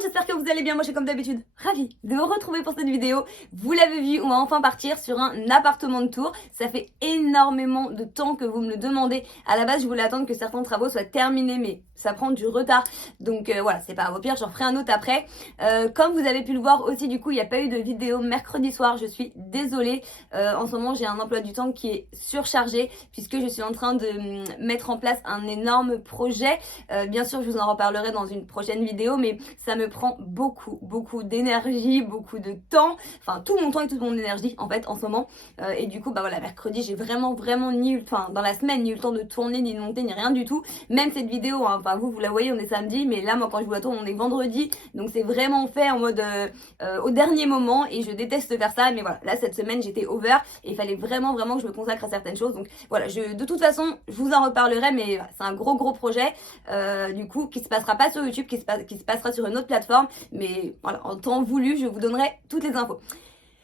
monde, j'espère que vous allez bien. Moi, je suis comme d'habitude ravie de vous retrouver pour cette vidéo. Vous l'avez vu, on va enfin partir sur un appartement de tour. Ça fait énormément de temps que vous me le demandez. À la base, je voulais attendre que certains travaux soient terminés, mais ça prend du retard. Donc voilà, c'est pas au pire, j'en ferai un autre après. Comme vous avez pu le voir aussi, du coup, il n'y a pas eu de vidéo mercredi soir. Je suis désolée. En ce moment, j'ai un emploi du temps qui est surchargé puisque je suis en train de mettre en place un énorme projet. Bien sûr, je vous en reparlerai dans une prochaine vidéo, mais ça me prend beaucoup d'énergie, beaucoup de temps, enfin tout mon temps et toute mon énergie en fait en ce moment. Et du coup, bah voilà, mercredi, j'ai vraiment ni eu, enfin dans la semaine, ni eu le temps de tourner, ni de monter, ni rien du tout. Même cette vidéo, hein, enfin vous la voyez, on est samedi, mais là moi quand je vous la tourne, on est vendredi, donc c'est vraiment fait en mode au dernier moment et je déteste faire ça. Mais voilà, là cette semaine j'étais over et il fallait vraiment que je me consacre à certaines choses. Donc voilà, de toute façon, je vous en reparlerai, mais voilà, c'est un gros projet du coup qui se passera pas sur YouTube, qui se passera sur une autre plateforme, mais voilà, en temps voulu, je vous donnerai toutes les infos.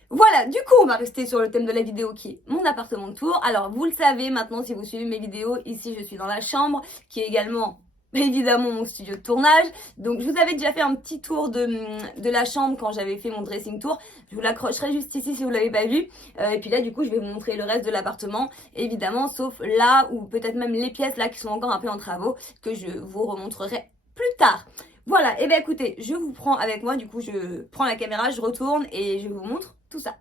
Voilà, du coup, on va rester sur le thème de la vidéo qui est mon appartement de tour. Alors, vous le savez maintenant si vous suivez mes vidéos, ici je suis dans la chambre, qui est également évidemment mon studio de tournage. Donc je vous avais déjà fait un petit tour de la chambre quand j'avais fait mon dressing tour. Je vous l'accrocherai juste ici si vous l'avez pas vu. Et puis là du coup je vais vous montrer le reste de l'appartement, évidemment, sauf là ou peut-être même les pièces là qui sont encore un peu en travaux que je vous remontrerai plus tard. Voilà, et bien écoutez, je vous prends avec moi, du coup je prends la caméra, je retourne et je vous montre tout ça.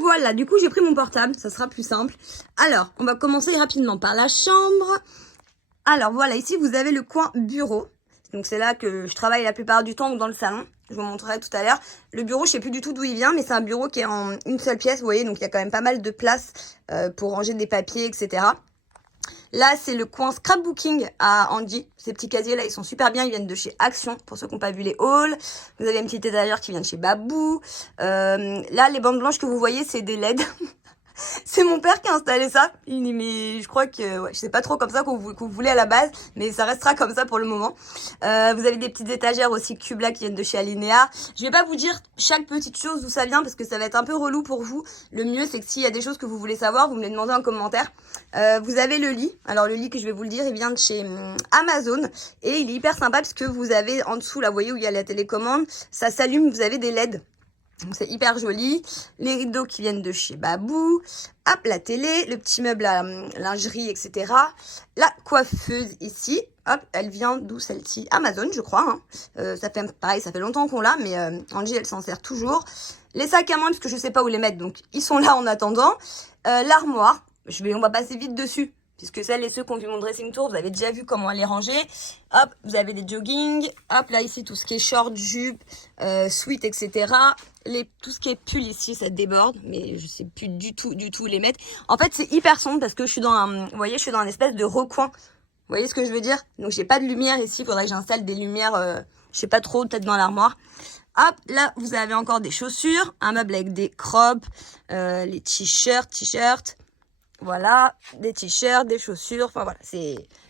Voilà, du coup j'ai pris mon portable, ça sera plus simple. Alors, on va commencer rapidement par la chambre. Alors voilà, ici vous avez le coin bureau. Donc c'est là que je travaille la plupart du temps ou dans le salon. Je vous montrerai tout à l'heure. Le bureau, je sais plus du tout d'où il vient, mais c'est un bureau qui est en une seule pièce, vous voyez. Donc il y a quand même pas mal de place pour ranger des papiers, etc. Là, c'est le coin scrapbooking à Andy. Ces petits casiers là, ils sont super bien. Ils viennent de chez Action, pour ceux qui n'ont pas vu les hauls. Vous avez une petite étagère qui vient de chez Babou. Là, les bandes blanches que vous voyez, c'est des LED. C'est mon père qui a installé ça. Il dit, mais je crois que, ouais, je sais pas trop comme ça qu'on voulait à la base, mais ça restera comme ça pour le moment. Vous avez des petites étagères aussi cubes là qui viennent de chez Alinea. Je vais pas vous dire chaque petite chose d'où ça vient parce que ça va être un peu relou pour vous. Le mieux, c'est que s'il y a des choses que vous voulez savoir, vous me les demandez en commentaire. Vous avez le lit. Alors le lit que je vais vous le dire, il vient de chez Amazon et il est hyper sympa parce que vous avez en dessous, là, vous voyez où il y a la télécommande, ça s'allume, vous avez des LED. Donc c'est hyper joli. Les rideaux qui viennent de chez Babou. Hop, la télé, le petit meuble à lingerie, etc. La coiffeuse ici. Hop, elle vient d'où celle-ci? Amazon, je crois. Hein. Ça fait pareil, ça fait longtemps qu'on l'a, mais Angie, elle s'en sert toujours. Les sacs à main, parce que je sais pas où les mettre, donc ils sont là en attendant. L'armoire, on va passer vite dessus. Puisque celles et ceux qui ont vu mon dressing tour, vous avez déjà vu comment elle est rangée. Hop, vous avez des jogging. Hop, là ici, tout ce qui est short, jupe, sweat, etc. Tout ce qui est pull ici, ça déborde. Mais je sais plus du tout où les mettre. En fait, c'est hyper sombre parce que je suis dans vous voyez, je suis dans un espèce de recoin. Vous voyez ce que je veux dire? Donc, j'ai pas de lumière ici. Il faudrait que j'installe des lumières, je sais pas trop, peut-être dans l'armoire. Hop, là, vous avez encore des chaussures. Un meuble avec des crops, les t-shirts. Voilà, des t-shirts, des chaussures, enfin voilà,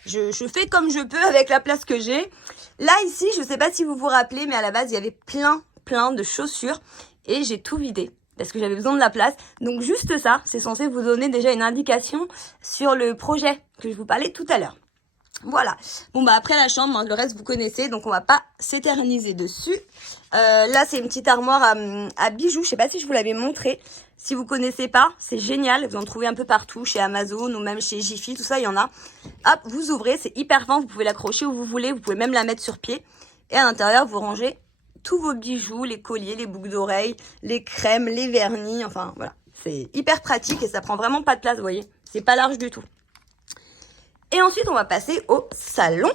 je fais comme je peux avec la place que j'ai. Là, ici, je sais pas si vous vous rappelez, mais à la base, il y avait plein de chaussures et j'ai tout vidé parce que j'avais besoin de la place. Donc juste ça, c'est censé vous donner déjà une indication sur le projet que je vous parlais tout à l'heure. Voilà. Bon bah après la chambre, hein, le reste vous connaissez, donc on va pas s'éterniser dessus. Là c'est une petite armoire à bijoux. Je sais pas si je vous l'avais montré. Si vous connaissez pas, c'est génial. Vous en trouvez un peu partout, chez Amazon ou même chez Jiffy, tout ça il y en a. Hop, vous ouvrez, c'est hyper fin. Vous pouvez l'accrocher où vous voulez. Vous pouvez même la mettre sur pied. Et à l'intérieur vous rangez tous vos bijoux, les colliers, les boucles d'oreilles, les crèmes, les vernis. Enfin voilà, c'est hyper pratique et ça prend vraiment pas de place. Vous voyez, c'est pas large du tout. Et ensuite, on va passer au salon.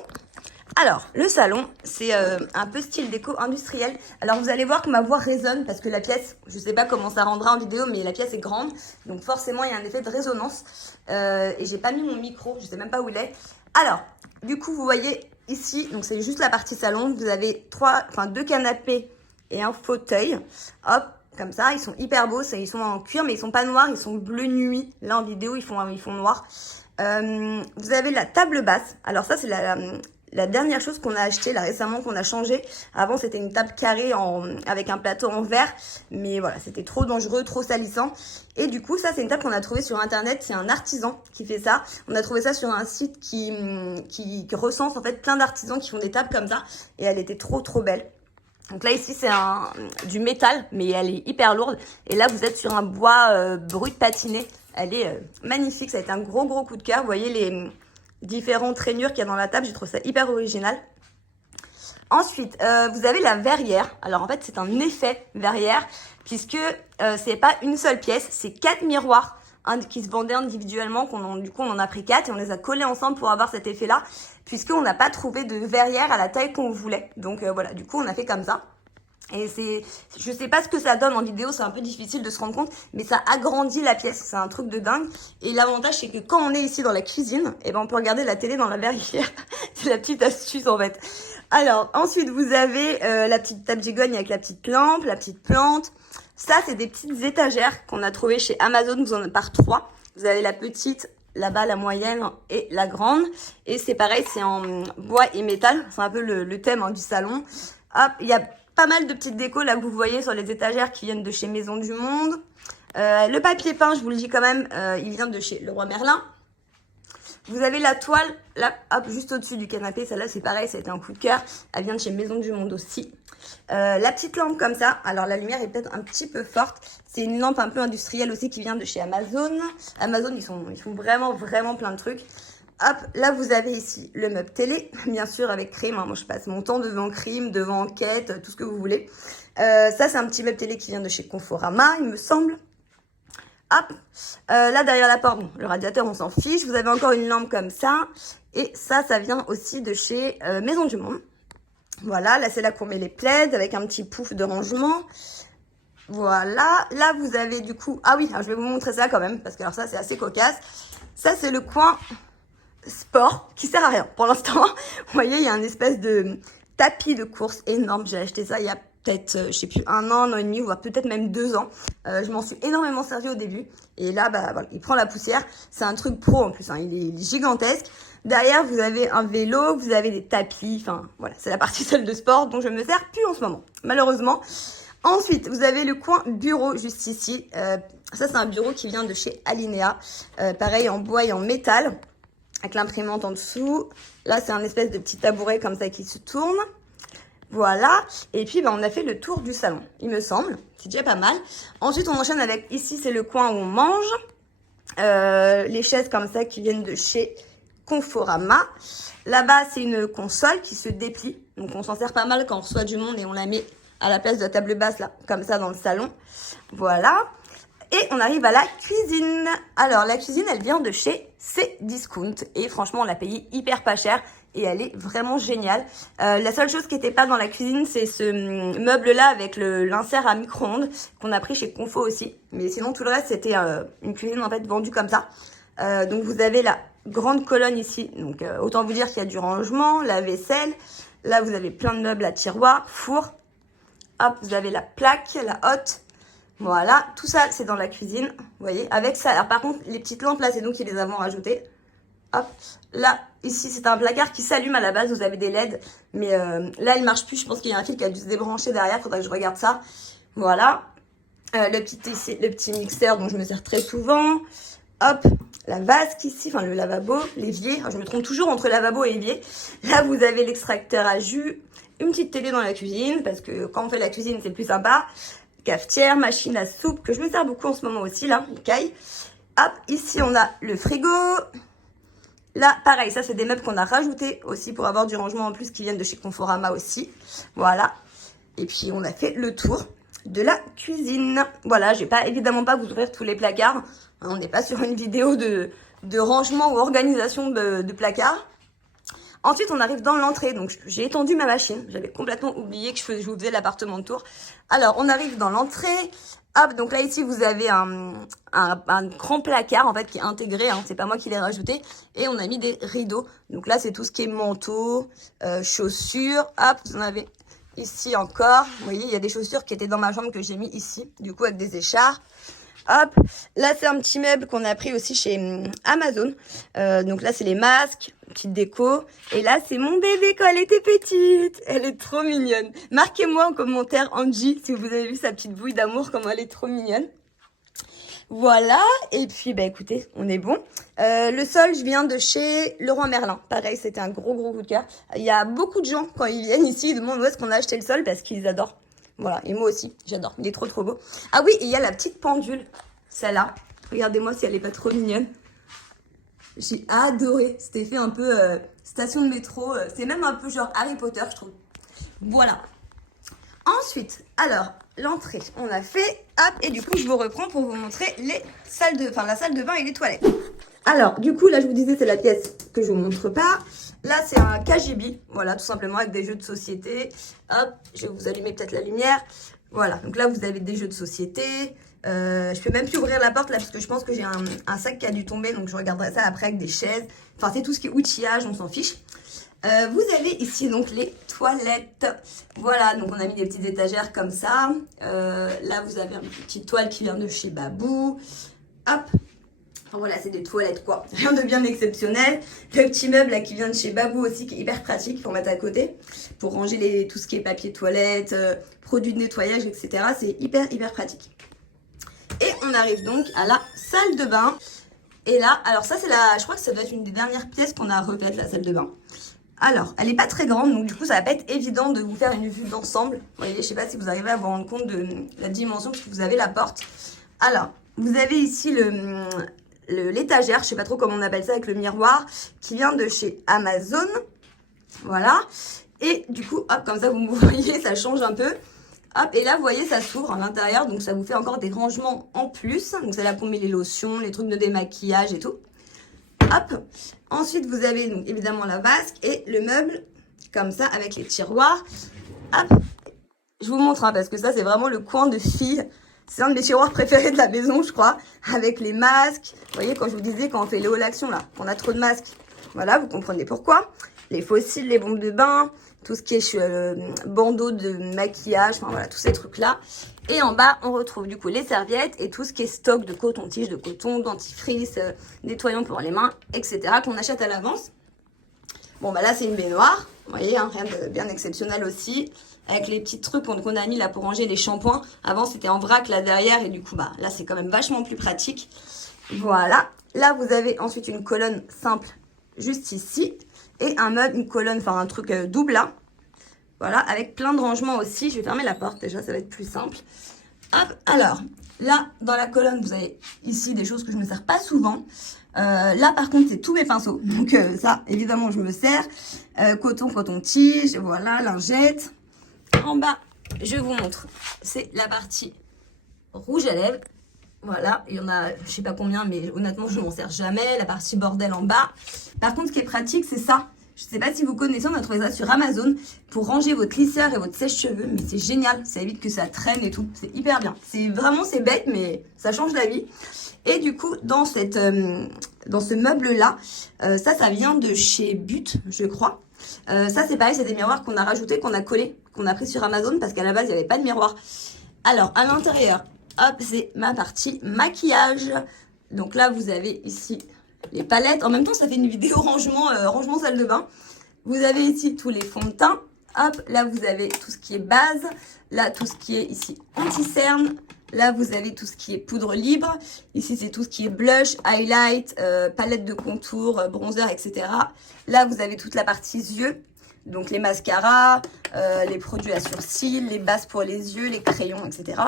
Alors, le salon, c'est un peu style déco industriel. Alors, vous allez voir que ma voix résonne parce que la pièce, je sais pas comment ça rendra en vidéo, mais la pièce est grande. Donc, forcément, il y a un effet de résonance. Et j'ai pas mis mon micro, je sais même pas où il est. Alors, du coup, vous voyez ici, donc c'est juste la partie salon. Vous avez deux canapés et un fauteuil. Hop, comme ça, ils sont hyper beaux. Ils sont en cuir, mais ils sont pas noirs, ils sont bleu nuit. Là, en vidéo, ils font noir. Vous avez la table basse. Alors ça, c'est la dernière chose qu'on a acheté là récemment, qu'on a changé. Avant, c'était une table carrée avec un plateau en verre. Mais voilà, c'était trop dangereux, trop salissant. Et du coup, ça, c'est une table qu'on a trouvée sur Internet. C'est un artisan qui fait ça. On a trouvé ça sur un site qui recense en fait plein d'artisans qui font des tables comme ça. Et elle était trop, trop belle. Donc là, ici, c'est du métal, mais elle est hyper lourde. Et là, vous êtes sur un bois brut patiné. Elle est magnifique. Ça a été un gros, gros coup de cœur. Vous voyez les différentes rainures qu'il y a dans la table. J'ai trouvé ça hyper original. Ensuite, vous avez la verrière. Alors, en fait, c'est un effet verrière, puisque c'est pas une seule pièce. C'est 4 miroirs qui se vendaient individuellement. Du coup, on en a pris 4 et on les a collés ensemble pour avoir cet effet-là, puisqu'on n'a pas trouvé de verrière à la taille qu'on voulait. Donc, voilà, du coup, on a fait comme ça. Et je sais pas ce que ça donne en vidéo, c'est un peu difficile de se rendre compte, mais ça agrandit la pièce, c'est un truc de dingue. Et l'avantage, c'est que quand on est ici dans la cuisine, eh ben, on peut regarder la télé dans la verrière. C'est la petite astuce, en fait. Alors, ensuite, vous avez la petite table gigogne avec la petite lampe, la petite plante. Ça, c'est des petites étagères qu'on a trouvées chez Amazon, vous en avez par 3. Vous avez la petite, là-bas, la moyenne et la grande. Et c'est pareil, c'est en bois et métal. C'est un peu le thème du salon. Hop, il y a pas mal de petites décos là que vous voyez sur les étagères qui viennent de chez Maison du Monde. Le papier peint, je vous le dis quand même, il vient de chez Leroy Merlin. Vous avez la toile, là, hop, juste au-dessus du canapé. Celle-là, c'est pareil, ça a été un coup de cœur. Elle vient de chez Maison du Monde aussi. La petite lampe comme ça. Alors, la lumière est peut-être un petit peu forte. C'est une lampe un peu industrielle aussi qui vient de chez Amazon. Amazon, ils font vraiment, vraiment plein de trucs. Hop, là, vous avez ici le meuble télé, bien sûr, avec Crime. Moi, je passe mon temps devant Crime, devant Enquête, tout ce que vous voulez. Ça, c'est un petit meuble télé qui vient de chez Conforama, il me semble. Hop, là derrière la porte, bon, le radiateur on s'en fiche. Vous avez encore une lampe comme ça. Et ça vient aussi de chez Maison du Monde. Voilà, là c'est là qu'on met les plaids avec un petit pouf de rangement. Voilà, là vous avez du coup... Ah oui, alors je vais vous montrer ça quand même, parce que alors ça c'est assez cocasse. Ça c'est le coin sport qui sert à rien pour l'instant. Vous voyez, il y a une espèce de tapis de course énorme. J'ai acheté ça il y a peut-être, je sais plus, 1 an et demi, voire peut-être même 2 ans. Je m'en suis énormément servi au début. Et là, bah voilà, il prend la poussière. C'est un truc pro en plus, hein. Il est gigantesque. Derrière, vous avez un vélo, vous avez des tapis. Enfin, voilà, c'est la partie seule de sport dont je me sers plus en ce moment, malheureusement. Ensuite, vous avez le coin bureau juste ici. Ça, c'est un bureau qui vient de chez Alinea. Pareil, en bois et en métal, avec l'imprimante en dessous. Là, c'est un espèce de petit tabouret comme ça qui se tourne. Voilà, et puis on a fait le tour du salon, il me semble, c'est déjà pas mal. Ensuite, on enchaîne avec, ici, c'est le coin où on mange. Les chaises comme ça qui viennent de chez Conforama. Là-bas, c'est une console qui se déplie, donc on s'en sert pas mal quand on reçoit du monde et on la met à la place de la table basse, là, comme ça, dans le salon. Voilà. Et on arrive à la cuisine. Alors, la cuisine, elle vient de chez Cdiscount. Et franchement, on l'a payée hyper pas cher. Et elle est vraiment géniale. La seule chose qui n'était pas dans la cuisine, c'est ce meuble-là avec l'insert à micro-ondes qu'on a pris chez Confo aussi. Mais sinon, tout le reste, c'était une cuisine en fait vendue comme ça. Donc, vous avez la grande colonne ici. Donc, autant vous dire qu'il y a du rangement, la vaisselle. Là, vous avez plein de meubles à tiroirs, four. Hop, vous avez la plaque, la hotte. Voilà, tout ça, c'est dans la cuisine. Vous voyez, avec ça. Alors, par contre, les petites lampes, là, c'est nous qui les avons rajoutées. Hop, là, ici, c'est un placard qui s'allume à la base. Vous avez des LED, mais là, il marche plus. Je pense qu'il y a un fil qui a dû se débrancher derrière. Faudrait que je regarde ça. Voilà, le petit mixeur dont je me sers très souvent. Hop, la vasque ici, enfin le lavabo, l'évier. Je me trompe toujours entre lavabo et évier. Là, vous avez l'extracteur à jus, une petite télé dans la cuisine, parce que quand on fait la cuisine, c'est plus sympa. Cafetière, machine à soupe, que je me sers beaucoup en ce moment aussi, là, caille. Hop, ici, on a le frigo. Là, pareil, ça, c'est des meubles qu'on a rajoutés aussi pour avoir du rangement en plus qui viennent de chez Conforama aussi. Voilà. Et puis, on a fait le tour de la cuisine. Voilà, je vais pas, évidemment pas vous ouvrir tous les placards. On n'est pas sur une vidéo de rangement ou organisation de placards. Ensuite, on arrive dans l'entrée. Donc, j'ai étendu ma machine. J'avais complètement oublié que je vous faisais l'appartement de tour. Alors, on arrive dans l'entrée. Hop, donc là, ici, vous avez un grand placard, en fait, qui est intégré. Hein, c'est pas moi qui l'ai rajouté. Et on a mis des rideaux. Donc là, c'est tout ce qui est manteau, chaussures. Hop, vous en avez ici encore. Vous voyez, il y a des chaussures qui étaient dans ma chambre que j'ai mis ici. Du coup, avec des écharpes. Hop, là c'est un petit meuble qu'on a pris aussi chez Amazon. Donc là c'est les masques, petite déco. Et là c'est mon bébé quand elle était petite. Elle est trop mignonne. Marquez-moi en commentaire Angie si vous avez vu sa petite bouille d'amour, comment elle est trop mignonne. Voilà, et puis bah écoutez, on est bon. Le sol, je viens de chez Leroy Merlin. Pareil, c'était un gros coup de cœur. Il y a beaucoup de gens, quand ils viennent ici, ils demandent où est-ce qu'on a acheté le sol parce qu'ils adorent. Voilà, et moi aussi, j'adore. Il est trop beau. Ah oui, et il y a la petite pendule, celle-là. Regardez-moi si elle est pas trop mignonne. J'ai adoré. C'était fait un peu station de métro. C'est même un peu genre Harry Potter, je trouve. Voilà. Ensuite, alors, l'entrée, on a fait, hop, et du coup, je vous reprends pour vous montrer la salle de bain et les toilettes. Alors, du coup, là, je vous disais, c'est la pièce que je vous montre pas. Là, c'est un KGB, voilà, tout simplement, avec des jeux de société. Hop, je vais vous allumer peut-être la lumière. Voilà, donc là, vous avez des jeux de société. Je peux même plus ouvrir la porte, là, parce que je pense que j'ai un sac qui a dû tomber, donc je regarderai ça après avec des chaises. Enfin, c'est tout ce qui est outillage, on s'en fiche. Vous avez ici donc les toilettes. Voilà, donc on a mis des petites étagères comme ça. Là, vous avez une petite toile qui vient de chez Babou. Hop. Enfin, voilà, c'est des toilettes quoi. Rien de bien exceptionnel. Le petit meuble là qui vient de chez Babou aussi, qui est hyper pratique pour mettre à côté. Pour ranger tout ce qui est papier toilette, produits de nettoyage, etc. C'est hyper pratique. Et on arrive donc à la salle de bain. Et là, alors ça c'est je crois que ça doit être une des dernières pièces qu'on a refaites, la salle de bain. Alors, elle n'est pas très grande, donc du coup, ça va pas être évident de vous faire une vue d'ensemble. Vous voyez, je sais pas si vous arrivez à vous rendre compte de la dimension, parce que vous avez la porte. Alors, vous avez ici l'étagère, je sais pas trop comment on appelle ça, avec le miroir, qui vient de chez Amazon. Voilà. Et du coup, hop, comme ça, vous me voyez, ça change un peu. Hop, et là, vous voyez, ça s'ouvre à l'intérieur, donc ça vous fait encore des rangements en plus. Donc, c'est là pour mettre les lotions, les trucs de démaquillage et tout. Hop. Ensuite, vous avez donc évidemment la vasque et le meuble, comme ça, avec les tiroirs. Hop. Je vous montre, parce que ça, c'est vraiment le coin de filles. C'est un de mes tiroirs préférés de la maison, je crois. Avec les masques. Vous voyez, quand je vous disais, quand on fait l'éolation, là, qu'on a trop de masques. Voilà, vous comprenez pourquoi. Les fossiles, les bombes de bain, tout ce qui est bandeau de maquillage, enfin voilà, tous ces trucs-là. Et en bas, on retrouve du coup les serviettes et tout ce qui est stock de coton-tige, de coton, dentifrice, nettoyant pour les mains, etc. qu'on achète à l'avance. Bon, bah là, c'est une baignoire. Vous voyez, hein, rien de bien exceptionnel aussi. Avec les petits trucs qu'on a mis là pour ranger les shampoings. Avant, c'était en vrac là derrière. Et du coup, bah là, c'est quand même vachement plus pratique. Voilà. Là, vous avez ensuite une colonne simple juste ici. Et un meuble, une colonne, enfin un truc double là. Voilà, avec plein de rangements aussi. Je vais fermer la porte déjà, ça va être plus simple. Hop, alors, là, dans la colonne, vous avez ici des choses que je ne me sers pas souvent. Là, par contre, c'est tous mes pinceaux. Donc ça, évidemment, je me sers. Coton-tige, voilà, lingette. En bas, je vous montre, c'est la partie rouge à lèvres. Voilà, il y en a, je sais pas combien, mais honnêtement, je m'en sers jamais. La partie bordel en bas. Par contre, ce qui est pratique, c'est ça. Je sais pas si vous connaissez, on a trouvé ça sur Amazon pour ranger votre lisseur et votre sèche-cheveux. Mais c'est génial, ça évite que ça traîne et tout. C'est hyper bien. C'est bête, mais ça change la vie. Et du coup, dans ce meuble-là, ça vient de chez But, je crois. Ça, c'est pareil, c'est des miroirs qu'on a rajoutés, qu'on a collés, qu'on a pris sur Amazon parce qu'à la base, il n'y avait pas de miroir. Alors, à l'intérieur, hop, c'est ma partie maquillage. Donc là, vous avez ici les palettes. En même temps, ça fait une vidéo rangement salle de bain. Vous avez ici tous les fonds de teint. Hop, là, vous avez tout ce qui est base. Là, tout ce qui est ici anti-cerne. Là, vous avez tout ce qui est poudre libre. Ici, c'est tout ce qui est blush, highlight, palette de contour, bronzer, etc. Là, vous avez toute la partie yeux. Donc, les mascaras, les produits à sourcils, les bases pour les yeux, les crayons, etc.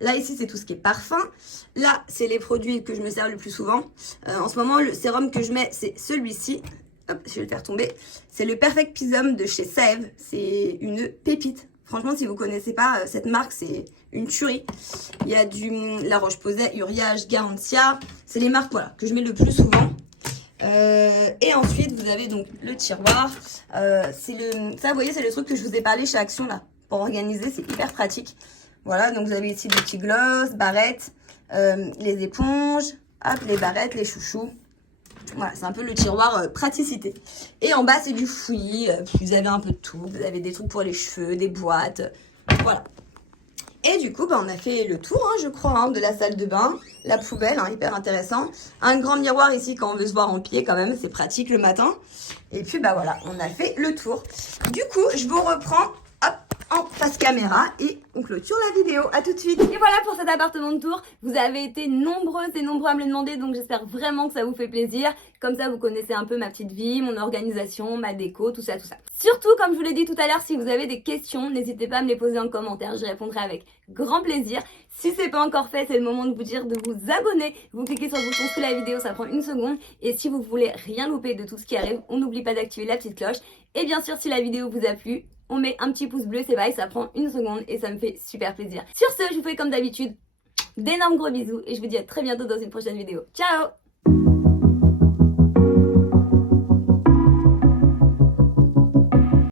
Là, ici, c'est tout ce qui est parfum. Là, c'est les produits que je me sers le plus souvent. En ce moment, le sérum que je mets, c'est celui-ci. Hop, je vais le faire tomber. C'est le Perfect Pisum de chez Sèvres. C'est une pépite. Franchement, si vous ne connaissez pas cette marque, c'est une tuerie. Il y a La Roche-Posay, Uriage, Garantia. C'est les marques voilà, que je mets le plus souvent. Et ensuite, vous avez donc le tiroir. Ça, vous voyez, c'est le truc que je vous ai parlé chez Action, là. Pour organiser, c'est hyper pratique. Voilà, donc vous avez ici des petits gloss, barrettes, les éponges, hop, les barrettes, les chouchous. Voilà, c'est un peu le tiroir praticité. Et en bas, c'est du fouillis. Vous avez un peu de tout. Vous avez des trucs pour les cheveux, des boîtes. Voilà. Et du coup, bah, on a fait le tour, hein, je crois, hein, de la salle de bain, la poubelle, hein, hyper intéressant. Un grand miroir ici quand on veut se voir en pied quand même, c'est pratique le matin. Et puis bah voilà, on a fait le tour. Du coup, je vous reprends hop, en face caméra et on clôture la vidéo. À tout de suite. Et voilà pour cet appartement de tour. Vous avez été nombreuses et nombreux à me le demander, donc j'espère vraiment que ça vous fait plaisir. Comme ça, vous connaissez un peu ma petite vie, mon organisation, ma déco, tout ça, tout ça. Surtout, comme je vous l'ai dit tout à l'heure, si vous avez des questions, n'hésitez pas à me les poser en commentaire. J'y répondrai avec grand plaisir. Si c'est pas encore fait, c'est le moment de vous dire de vous abonner. Vous cliquez sur le bouton sous la vidéo, ça prend 1 seconde. Et si vous voulez rien louper de tout ce qui arrive, on n'oublie pas d'activer la petite cloche. Et bien sûr, si la vidéo vous a plu, on met un petit pouce bleu, c'est pareil, ça prend 1 seconde et ça me fait super plaisir. Sur ce, je vous fais comme d'habitude d'énormes gros bisous et je vous dis à très bientôt dans une prochaine vidéo. Ciao!